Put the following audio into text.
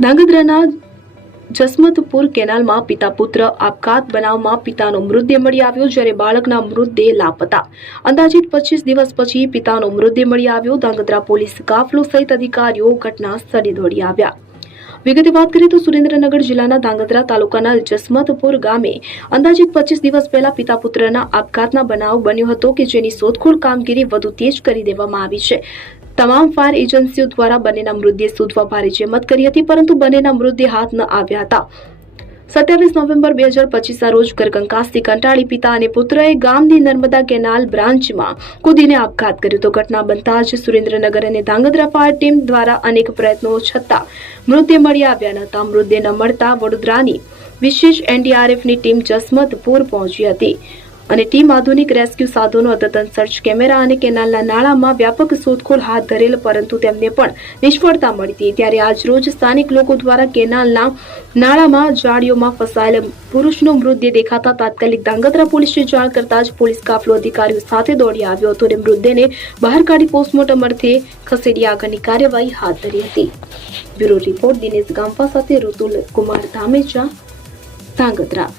ધાંગધ્રાના જસમતપુર કેનાલમાં પિતા પુત્ર આપઘાત બનાવમાં પિતાનો મૃતદેહ મળી આવ્યો, જ્યારે બાળકના મૃતદેહ લાપતા. અંદાજિત 25 દિવસ પછી પિતાનો મૃતદેહ મળી આવ્યો. ધાંગધ્રા પોલીસ કાફલો સહિત અધિકારીઓ ઘટના સ્થળે દોડી આવ્યા. વિગતે વાત કરીએ તો સુરેન્દ્રનગર જિલ્લાના ધાંગધ્રા તાલુકાના જસમતપુર ગામે અંદાજિત 25 દિવસ પહેલા પિતા પુત્રના આપઘાતના બનાવ બન્યો હતો કે જેની શોધખોળ કામગીરી વધુ તેજ કરી દેવામાં આવી છે. તમામ ફાયર એજન્સીઓ દ્વારા બંનેના મૃતદેહ શોધવા ભારે જહેમત કરી હતી, પરંતુ બંનેના મૃતદેહ હાથ ન આવ્યા હતા. 27 નવેમ્બર 2025 રોજ ઘરકંકાસથી કંટાળી પિતા અને પુત્રએ ગામની નર્મદા કેનાલ બ્રાન્ચમાં કૂદીને આપઘાત કર્યો હતો. ઘટના બનતા જ સુરેન્દ્રનગર અને ધાંગધ્રા ફાયર ટીમ દ્વારા અનેક પ્રયત્નો છતાં મૃતદેહ મળી આવ્યા ન હતા. મૃતદેહ ન મળતા વડોદરાની વિશેષ એનડીઆરએફની ટીમ જસમતપુર પહોંચી હતી અને ટીમ આધુનિક રેસ્ક્યુ સાધનો, અદ્યતન સર્ચ કેમેરા અને કેનાલના નાળામાં વ્યાપક શોધખોળ હાથ ધરેલ, પરંતુ તેમને પણ નિષ્ફળતા મળી હતી. ત્યારે આજરોજ સ્થાનિક લોકો દ્વારા કેનાલના નાળામાં જાળીઓમાં ફસાયેલ પુરુષનો મૃતદેહ દેખાતા તાત્કાલિક ધાંગધ્રા પોલીસને જાણ કરતા જ પોલીસ કાફલો અધિકારીઓ સાથે દોડી આવ્યો હતો અને મૃતદેહને બહાર કાઢી પોસ્ટમોર્ટમ અર્થે ખસેડી આગળની કાર્યવાહી હાથ ધરી હતી. બ્યુરો રિપોર્ટ દિનેશ ગામપા સાથે ઋતુલ કુમાર ધામેચા, ધાંગધ્રા.